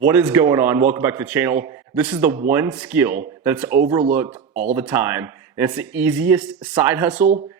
What is going on? Welcome back to the channel. This is the one skill that's overlooked all the time, and it's the easiest side hustle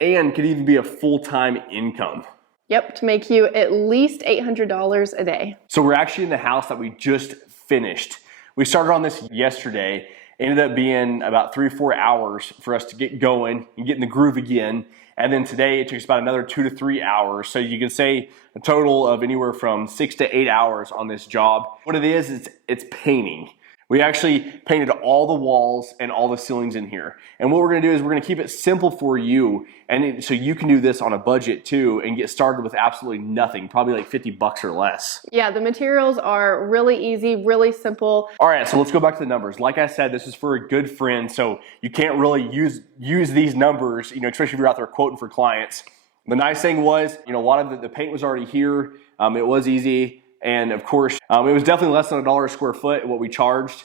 and could even be a full-time income. Yep, to make you at least $800 a day. So we're actually in the house that we just finished. We started on this yesterday. It ended up being about 3 or 4 hours for us to get going and get in the groove again. And then today it took us about another 2 to 3 hours. So you can say a total of anywhere from 6 to 8 hours on this job. What it is, it's painting. We actually painted all the walls and all the ceilings in here. And what we're gonna do is we're gonna keep it simple for you, and so you can do this on a budget too and get started with absolutely nothing, probably like 50 bucks or less. Yeah, the materials are really easy, really simple. All right, so let's go back to the numbers. Like I said, this is for a good friend, so you can't really use these numbers, especially if you're out there quoting for clients. The nice thing was, a lot of the paint was already here. It was easy. And of course, it was definitely less than $1 a square foot what we charged,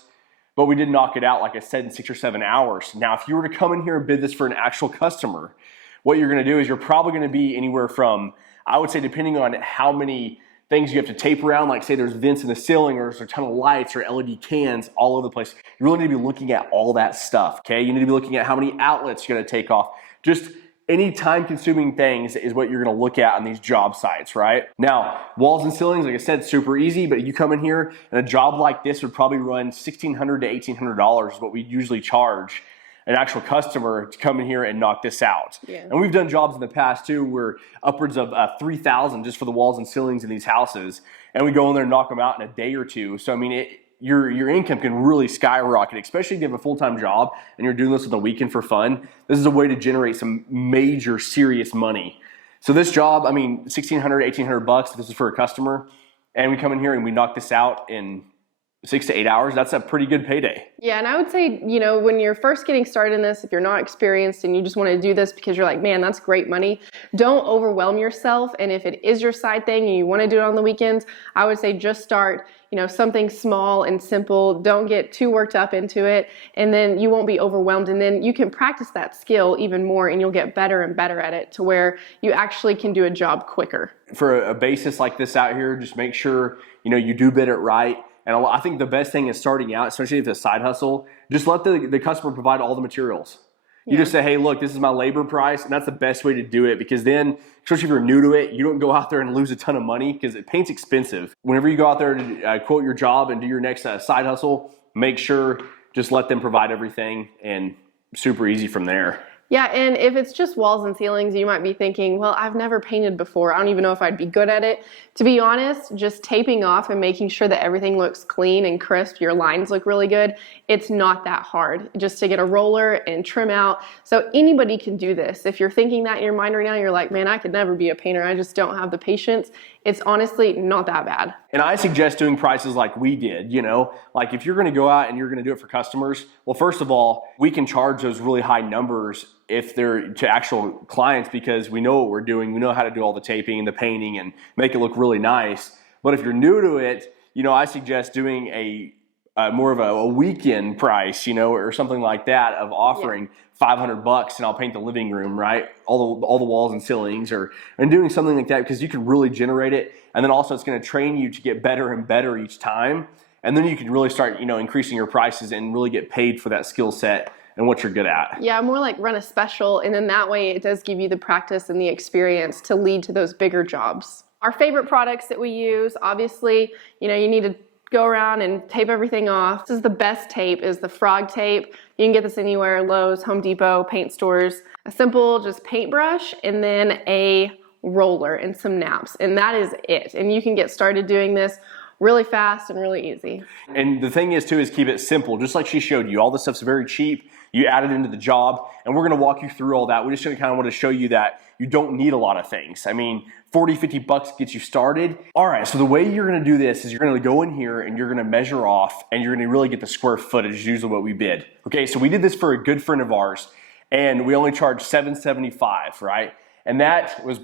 but we did knock it out, like I said, in 6 or 7 hours. Now, if you were to come in here and bid this for an actual customer, what you're gonna do is you're probably gonna be anywhere from, I would say, depending on how many things you have to tape around, like say there's vents in the ceiling or there's a ton of lights or LED cans all over the place, you really need to be looking at all that stuff, okay? You need to be looking at how many outlets you're gonna take off. Just any time-consuming things is what you're gonna look at on these job sites, right? Now, walls and ceilings, like I said, super easy, but you come in here and a job like this would probably run $1,600 to $1,800 is what we usually charge an actual customer to come in here and knock this out. Yeah. And we've done jobs in the past too where upwards of $3,000 just for the walls and ceilings in these houses, and we go in there and knock them out in a day or two. So I mean, your income can really skyrocket, especially if you have a full-time job and you're doing this on the weekend for fun. This is a way to generate some major serious money. So this job, I mean, $1,600, $1,800 if this is for a customer, and we come in here and we knock this out in 6 to 8 hours, that's a pretty good payday. Yeah, and I would say, when you're first getting started in this, if you're not experienced and you just want to do this because you're like, man, that's great money, don't overwhelm yourself. And if it is your side thing and you want to do it on the weekends, I would say just start, something small and simple. Don't get too worked up into it, and then you won't be overwhelmed. And then you can practice that skill even more, and you'll get better and better at it to where you actually can do a job quicker. For a basis like this out here, just make sure, you do bid it right. And I think the best thing is starting out, especially if it's a side hustle, just let the customer provide all the materials. You just say, hey, look, this is my labor price, and that's the best way to do it, because then, especially if you're new to it, you don't go out there and lose a ton of money because paint's expensive. Whenever you go out there to quote your job and do your next side hustle, make sure just let them provide everything, and super easy from there. Yeah, and if it's just walls and ceilings, you might be thinking, well, I've never painted before. I don't even know if I'd be good at it. To be honest, just taping off and making sure that everything looks clean and crisp, your lines look really good, it's not that hard just to get a roller and trim out. So anybody can do this. If you're thinking that in your mind right now, you're like, man, I could never be a painter. I just don't have the patience. It's honestly not that bad. And I suggest doing prices like we did, like if you're gonna go out and you're gonna do it for customers, well, first of all, we can charge those really high numbers if they're to actual clients because we know what we're doing. We know how to do all the taping and the painting and make it look really nice. But if you're new to it, I suggest doing a more of a weekend price, or something like that of offering $500 and I'll paint the living room, right? All the walls and ceilings, and doing something like that because you can really generate it. And then also it's going to train you to get better and better each time. And then you can really start, increasing your prices and really get paid for that skill set and what you're good at. Yeah, more like run a special, and then that way it does give you the practice and the experience to lead to those bigger jobs. Our favorite products that we use, obviously, you need to go around and tape everything off. This is the best tape, is the frog tape. You can get this anywhere, Lowe's, Home Depot, paint stores. A simple just paintbrush and then a roller and some naps, and that is it. And you can get started doing this really fast and really easy. And the thing is too, is keep it simple. Just like she showed you, all this stuff's very cheap. You add it into the job, and we're gonna walk you through all that. We just kind of want to show you that you don't need a lot of things. I mean, 40, 50 bucks gets you started. All right, so the way you're gonna do this is you're gonna go in here and you're gonna measure off, and you're gonna really get the square footage, usually what we bid. Okay, so we did this for a good friend of ours, and we only charged $7.75, right? And that was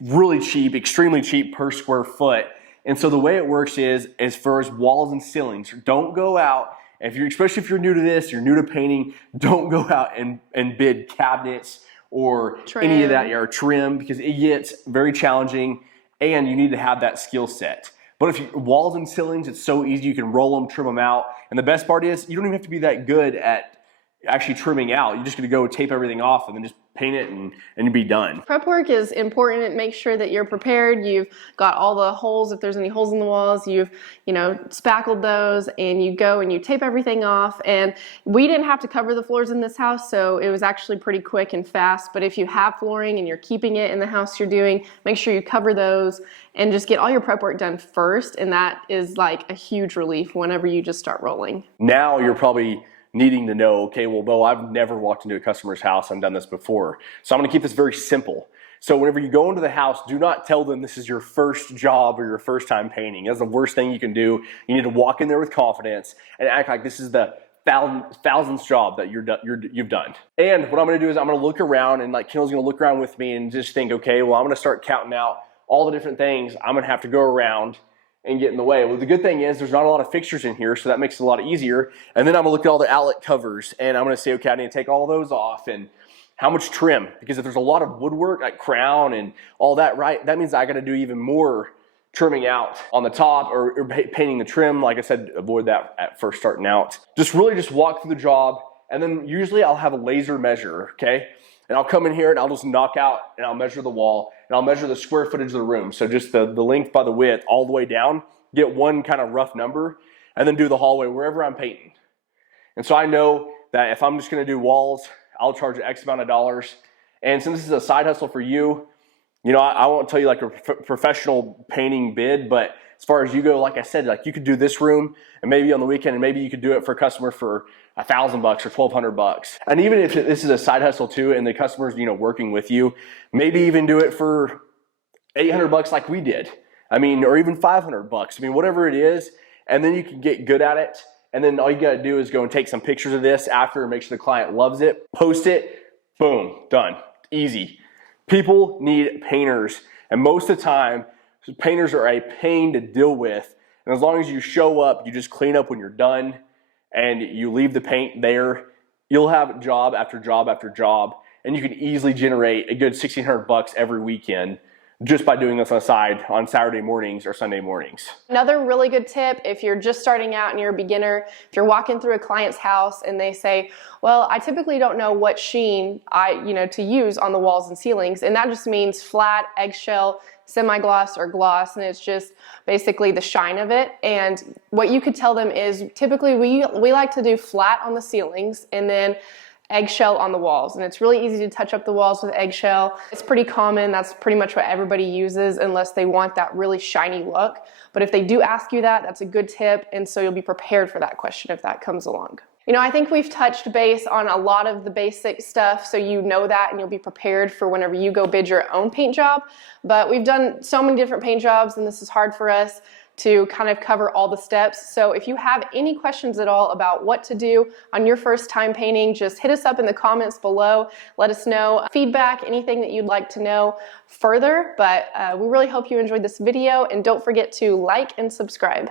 really cheap, extremely cheap per square foot. And so the way it works is, as far as walls and ceilings, don't go out, especially if you're new to this, you're new to painting, don't go out and bid cabinets or trim. Any of that, or trim, because it gets very challenging and you need to have that skill set. But if you, walls and ceilings, it's so easy. You can roll them, trim them out. And the best part is you don't even have to be that good at actually trimming out. You're just gonna go tape everything off and then just paint it and you'll be done. Prep work is important. It makes sure that you're prepared. You've got all the holes, if there's any holes in the walls, you've, spackled those, and you go and you tape everything off. And we didn't have to cover the floors in this house, so it was actually pretty quick and fast. But if you have flooring and you're keeping it in the house you're doing, make sure you cover those and just get all your prep work done first. And that is like a huge relief whenever you just start rolling. Now you're probably needing to know, okay, well, Bo, I've never walked into a customer's house and done this before. So I'm gonna keep this very simple. So whenever you go into the house, do not tell them this is your first job or your first time painting. That's the worst thing you can do. You need to walk in there with confidence and act like this is the thousandth job that you've done. And what I'm gonna do is I'm gonna look around, and like Kendall's gonna look around with me and just think, okay, well, I'm gonna start counting out all the different things I'm gonna have to go around and get in the way. Well, the good thing is there's not a lot of fixtures in here, so that makes it a lot easier. And then I'm gonna look at all the outlet covers, and I'm gonna say, okay, I need to take all those off, and how much trim, because if there's a lot of woodwork like crown and all that, right, that means I gotta do even more trimming out on the top or painting the trim. Like I said, avoid that at first starting out. Just walk through the job, and then usually I'll have a laser measure, okay? And I'll come in here and I'll just knock out and I'll measure the wall and I'll measure the square footage of the room. So just the length by the width all the way down, get one kind of rough number, and then do the hallway wherever I'm painting. And so I know that if I'm just gonna do walls, I'll charge X amount of dollars. And since this is a side hustle for you, I won't tell you like a professional painting bid, but as far as you go, like I said, like you could do this room and maybe on the weekend, and maybe you could do it for a customer for $1,000 or $1,200. And even if this is a side hustle too, and the customer's, working with you, maybe even do it for $800 like we did. Or even $500. Whatever it is, and then you can get good at it. And then all you gotta do is go and take some pictures of this after, make sure the client loves it, post it, boom, done, easy. People need painters, and most of the time, painters are a pain to deal with. And as long as you show up, you just clean up when you're done, and you leave the paint there, you'll have job after job after job, and you can easily generate a good $1,600 every weekend just by doing this on the side on Saturday mornings or Sunday mornings. Another really good tip, if you're just starting out and you're a beginner, if you're walking through a client's house and they say, well, I typically don't know what sheen to use on the walls and ceilings, and that just means flat, eggshell, semi-gloss, or gloss, and it's just basically the shine of it. And what you could tell them is typically we like to do flat on the ceilings and then eggshell on the walls, and it's really easy to touch up the walls with eggshell. It's pretty common. That's pretty much what everybody uses unless they want that really shiny look. But if they do ask you that, that's a good tip, and so you'll be prepared for that question if that comes along. I think we've touched base on a lot of the basic stuff, so you know that and you'll be prepared for whenever you go bid your own paint job. But we've done so many different paint jobs, and this is hard for us to kind of cover all the steps. So if you have any questions at all about what to do on your first time painting, just hit us up in the comments below. Let us know feedback, anything that you'd like to know further. But we really hope you enjoyed this video, and don't forget to like and subscribe.